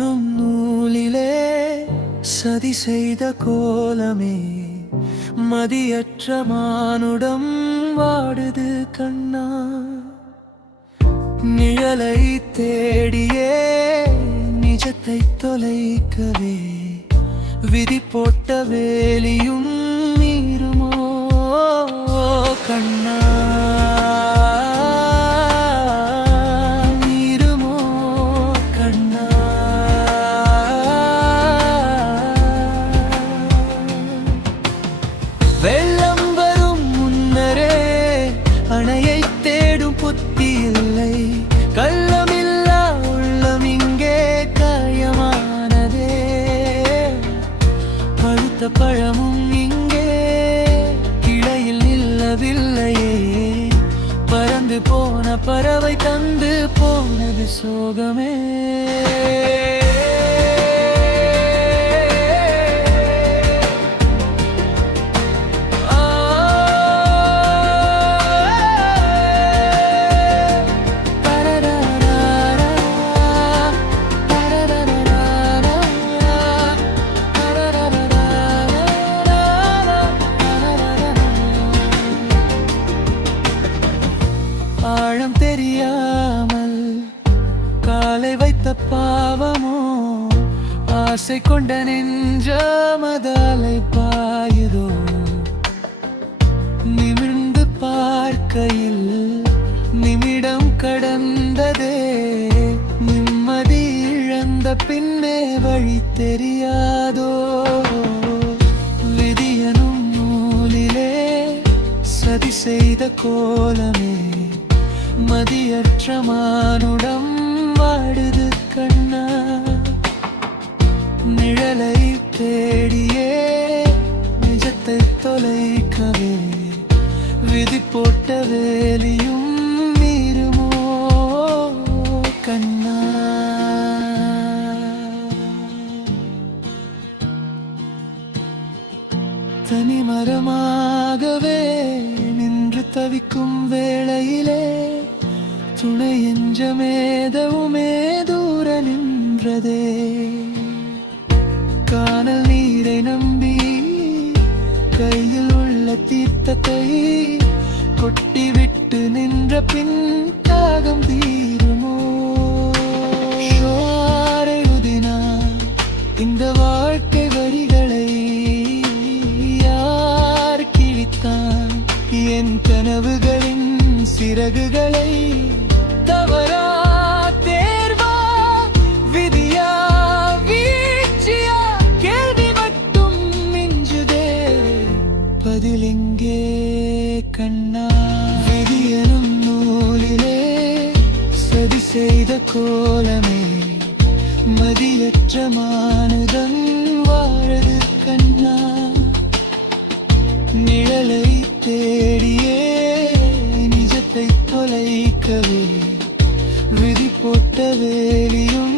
விதியனும் நூலிலே சதி செய்த கோலமே மதியற்ற மானுடம் வாடுது கண்ணா. நிழலை தேடியே நிஜத்தை தொலைக்கவே விதி போட்ட வேலியும் மீறுமோ கண்ணா. மீறுமோ கண்ணா. வெள்ளம் வரும் முன்னரே அணையை தேடும் புத்தி இல்லை. கள்ளமில்லா உள்ளம் இங்கே காயமானதே. பழுத்த பழமும் இங்கே கிளையில் நில்லவில்லையே. பறந்து போன பறவை தந்து போனது சோகமே. ஆழம் தெரியாமல் காலை வைத்த பாவமோ ஆசை கொண்ட நெஞ்சமதாலை பாயுதோ. நிமிர்ந்து பார்க்கையில் நிமிடம் கடந்ததே. நிம்மதி இழந்த பின்னே வழி தெரியாதோ. விதியனும் நூலிலே சதி செய்த கோலமே மதியற்ற மானுடம் வாடுது கண்ணா. நிழலை தேடியே நிஜத்தை தொலைக்கவே விதி போட்ட வேலியும் மீறுமோ கண்ணா. தனிமரமாகவே நின்று தவிக்கும் வேளையிலே துணை எஞ்சமேதவுமே தூர நின்றதே. காணல் நீரை நம்பி கையில் உள்ள தீர்த்தத்தை கொட்டிவிட்டு நின்ற பின் தாகம் தீருமோ. ஷோரையுதினா இந்த வாழ்க்கை வரிகளை யார் கிழித்தான் என் கனவுகளின் சிறகுகளை. தவறா தேர்வா விதியா வீழ்ச்சியா கேள்வி மட்டும் மிஞ்சுதே. பதிலெங்கே கண்ணா. விதியனும் நூலிலே சதி செய்த கோலமே மதியற்ற மானுடன் வாழது கண்ணா. நிழலை தேடியே நிஜத்தை தொலைக்கவே விதி போட்ட வேலியும்